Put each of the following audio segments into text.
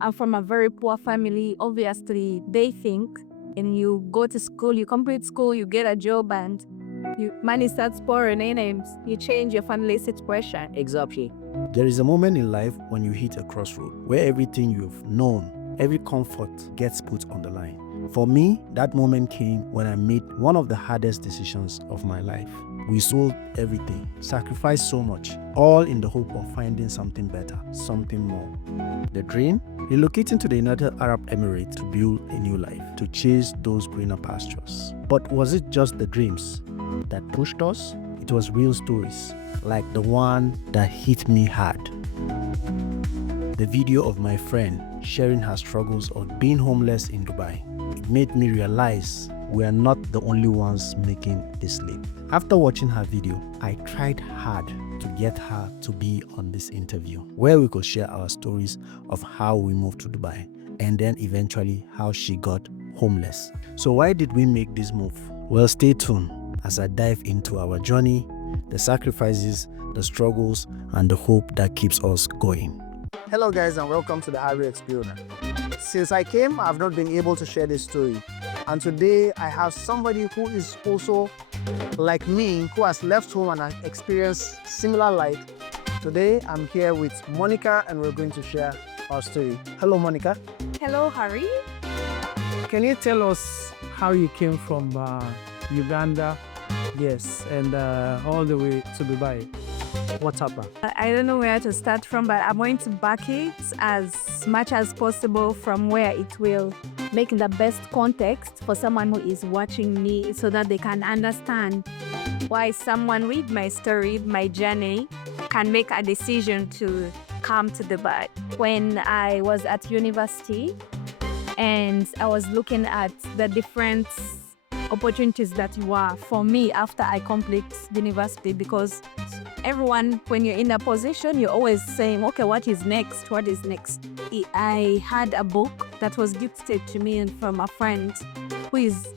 I'm from a very poor family. Obviously, they think, and you go to school, you complete school, you get a job, and money starts pouring in, and you change your family situation. Exactly. There is a moment in life when you hit a crossroad where everything you've known, every comfort gets put on the line. For me, that moment came when I made one of the hardest decisions of my life. We sold everything, sacrificed so much, all in the hope of finding something better, something more. The dream? Relocating to the United Arab Emirates to build a new life, to chase those greener pastures. But was it just the dreams that pushed us? It was real stories, like the one that hit me hard. The video of my friend sharing her struggles of being homeless in Dubai. It made me realize we are not the only ones making this leap. After watching her video, I tried hard to get her to be on this interview, where we could share our stories of how we moved to Dubai and then eventually how she got homeless. So why did we make this move? Well, stay tuned as I dive into our journey, the sacrifices, the struggles, and the hope that keeps us going. Hello guys, and welcome to the Thrybe Experience. Since I came, I've not been able to share this story. And today I have somebody who is also like me, who has left home and has experienced similar life. Today I'm here with Monica and we're going to share our story. Hello Monica. Hello, Harry. Can you tell us how you came from Uganda, yes, and all the way to Dubai? What happened? I don't know where to start from, but I'm going to back it as much as possible from where it will make the best context for someone who is watching me so that they can understand why someone with my story, my journey, can make a decision to come to Dubai. When I was at university and I was looking at the different opportunities that were for me after I complete university, because everyone, when you're in a position, you're always saying, okay, what is next? What is next? I had a book that was gifted to me from a friend who is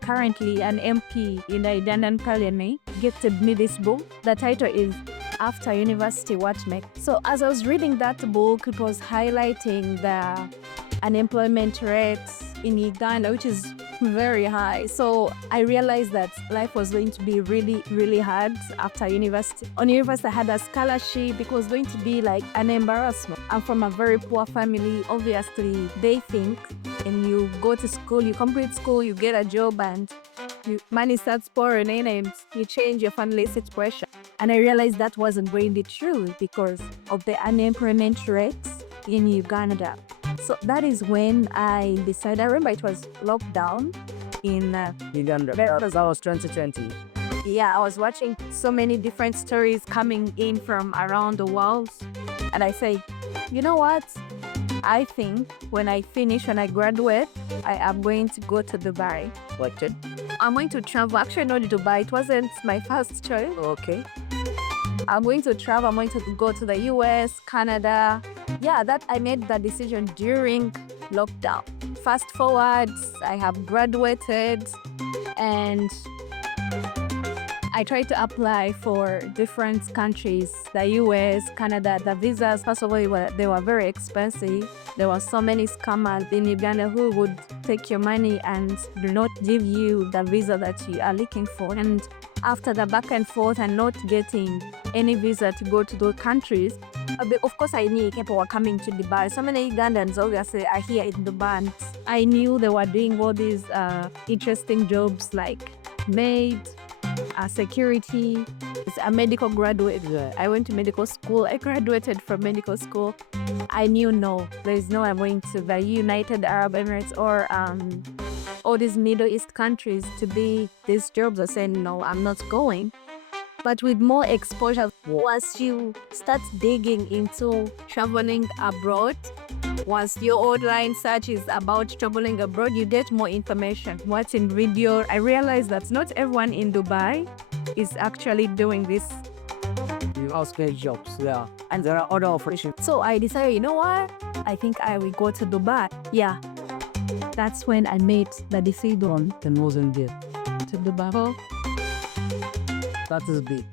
currently an MP in the Ugandan Parliament, gifted me this book. The title is After University, What Next? So as I was reading that book, it was highlighting the unemployment rates in Uganda, which is very high. So I realized that life was going to be really, really hard after university. On university, I had a scholarship. It was going to be like an embarrassment. I'm from a very poor family. Obviously, they think, and you go to school, you complete school, you get a job, and money starts pouring in, and you change your family situation. And I realized that wasn't really true because of the unemployment rates in Uganda. So that is when I decided. I remember it was lockdown in Uganda. That was 2020. Yeah, I was watching so many different stories coming in from around the world. And I say, you know what? I think when I graduate, I am going to go to Dubai. Elected. I'm going to travel. Actually, not Dubai. It wasn't my first choice. Okay. I'm going to travel. I'm going to go to the US, Canada. Yeah, that I made the decision during lockdown. Fast forward, I have graduated and I tried to apply for different countries, the US, Canada. The visas, first of all, they were very expensive. There were so many scammers in Uganda who would take your money and do not give you the visa that you are looking for. And after the back and forth and not getting any visa to go to those countries, of course I knew people were coming to Dubai. So many Ugandans obviously are here in Dubai. I knew they were doing all these interesting jobs like maid, security. It's a medical graduate. I went to medical school. I graduated from medical school. I knew there is no way I'm going to the United Arab Emirates or all these Middle East countries to be these jobs. I said, no, I'm not going. But with more exposure, once you start digging into traveling abroad, once your online search is about traveling abroad, you get more information. What's in video, I realized that not everyone in Dubai is actually doing this. You also get jobs, yeah. And there are other operations. So I decided, you know what? I think I will go to Dubai. Yeah. That's when I made the decision And wasn't there. to Dubai. That is big.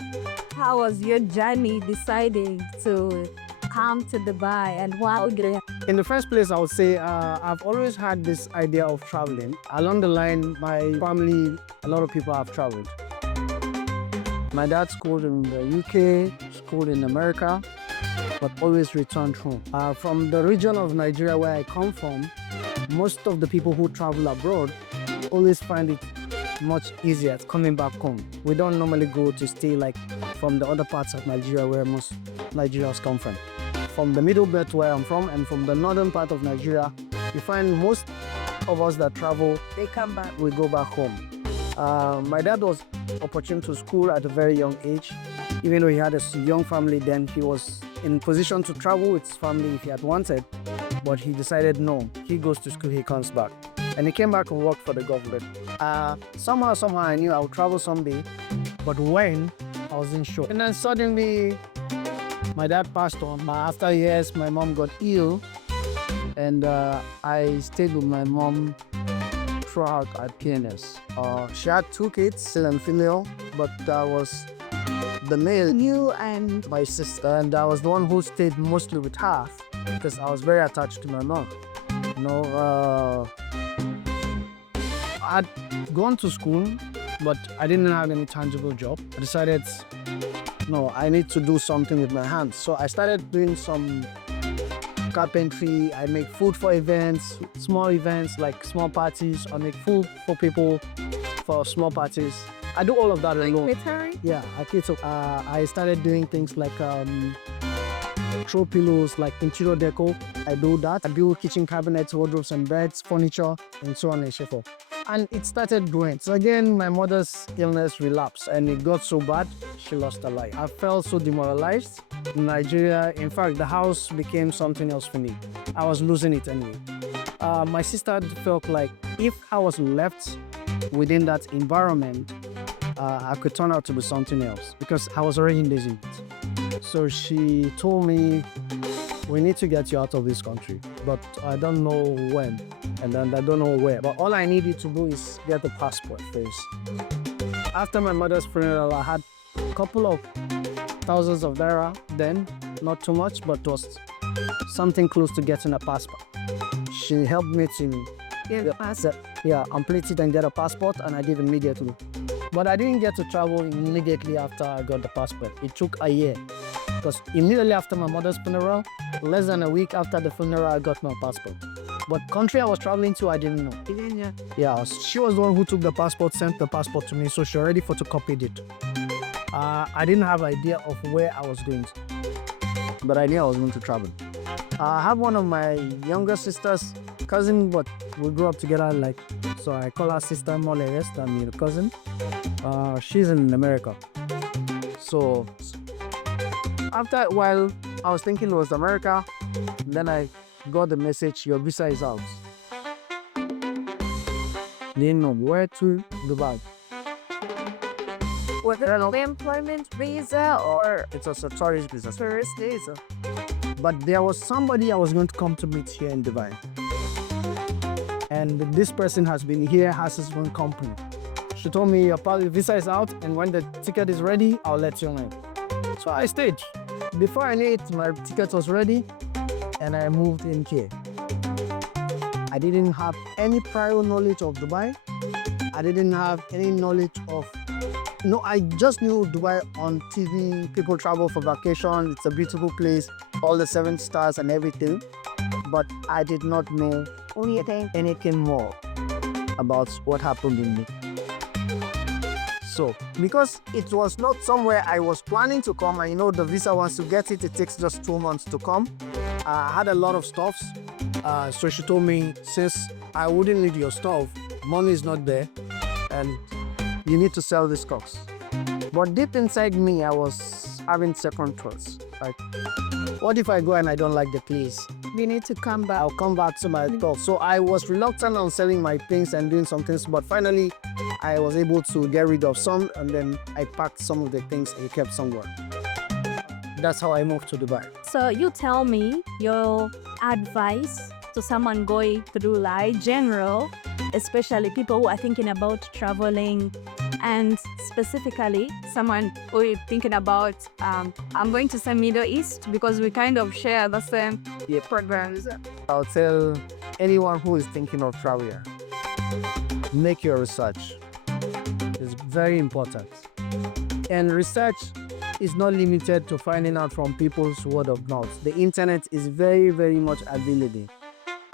How was your journey deciding to come to Dubai and wow? In the first place, I would say I've always had this idea of traveling. Along the line, my family, a lot of people have traveled. My dad schooled in the UK, schooled in America, but always returned home. From the region of Nigeria where I come from, most of the people who travel abroad always find it much easier coming back home. We don't normally go to stay like from the other parts of Nigeria where most Nigerians come from. From the middle belt where I'm from and from the northern part of Nigeria, you find most of us that travel, They come back. we go back home. My dad was opportune to school at a very young age. Even though he had a young family then, he was in position to travel with his family if he had wanted, but he decided no, he goes to school, he comes back. And he came back and worked for the government. Somehow I knew I would travel someday, but when, I wasn't sure. And then suddenly, my dad passed on. After years, my mom got ill, and I stayed with my mom throughout our PNS. She had 2 kids, male and female, but I was the male, You and my sister, and I was the one who stayed mostly with her because I was very attached to my mom. You know, I'd gone to school, but I didn't have any tangible job. I decided, no, I need to do something with my hands. So I started doing some carpentry. I make food for events, small events like small parties. I make food for people for small parties. I do all of that alone. Catering? Yeah, I started doing things like throw pillows, like interior deco. I do that. I build kitchen cabinets, wardrobes and beds, furniture, and so on and so forth. And it started growing. So again, my mother's illness relapsed and it got so bad, she lost her life. I felt so demoralized. In Nigeria, in fact, the house became something else for me. I was losing it anyway. My sister felt like if I was left within that environment, I could turn out to be something else because I was already in this unit. So she told me, we need to get you out of this country, but I don't know when, and then I don't know where. But all I need you to do is get a passport first. After my mother's funeral, I had a couple of thousands of naira then, not too much, but it was something close to getting a passport. She helped me to complete it and get a passport, and I did immediately. But I didn't get to travel immediately after I got the passport. It took a year. Because immediately after my mother's funeral, less than a week after the funeral, I got my passport. But country I was traveling to, I didn't know. Yeah, she was the one who took the passport, sent the passport to me, so she already photocopied it. I didn't have idea of where I was going to, but I knew I was going to travel. I have one of my younger sisters, cousin, but we grew up together, like, so I call her sister more or less than my cousin. She's in America. so after a while, I was thinking it was America. Then I got the message, your visa is out. Didn't know where to Dubai. Was it an employment visa or It was a tourist visa. tourist visa? But there was somebody I was going to come to meet here in Dubai. And this person has been here, has his own company. She told me your visa is out, and when the ticket is ready, I'll let you know. So I stayed. Before I knew it, my ticket was ready, and I moved in here. I didn't have any prior knowledge of Dubai. I didn't have any knowledge of... No, I just knew Dubai on TV. People travel for vacation. It's a beautiful place. All the 7 stars and everything. But I did not know anything more about what happened in me. So, because it was not somewhere I was planning to come, and you know the visa, once you get it, it takes just 2 months to come. I had a lot of stuffs. So she told me, since I wouldn't need your stuff, money is not there, and you need to sell these stocks. But deep inside me, I was having second thoughts. Like, what if I go and I don't like the place? You need to come back. I'll come back to my stuff. So I was reluctant on selling my things and doing some things, but finally I was able to get rid of some, and then I packed some of the things and kept somewhere. That's how I moved to Dubai. So you tell me your advice to someone going through life, general, especially people who are thinking about traveling And specifically, someone who is thinking about, I'm going to say Middle East because we kind of share the same programs. I'll tell anyone who is thinking of travel here, make your research. It's very important. And research is not limited to finding out from people's word of mouth. The internet is very, very much available.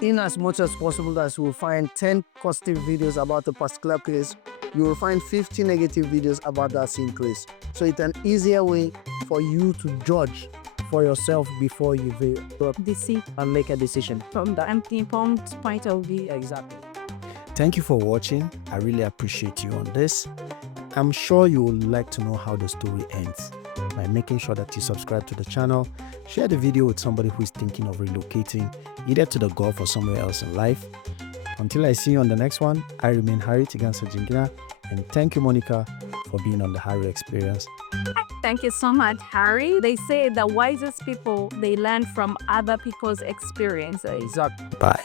In as much as possible as you will find 10 positive videos about a particular place, you will find 50 negative videos about that same place. So it's an easier way for you to judge for yourself before you DC and make a decision. from the informed point of view. Exactly. Thank you for watching. I really appreciate you on this. I'm sure you would like to know how the story ends by making sure that you subscribe to the channel, share the video with somebody who is thinking of relocating either to the Gulf or somewhere else in life. Until I see you on the next one, I remain Harry Tigansa Jingina, and thank you, Monica, for being on the Harry Experience. Thank you so much, Harry. They say the wisest people, they learn from other people's experiences. Exactly. Bye.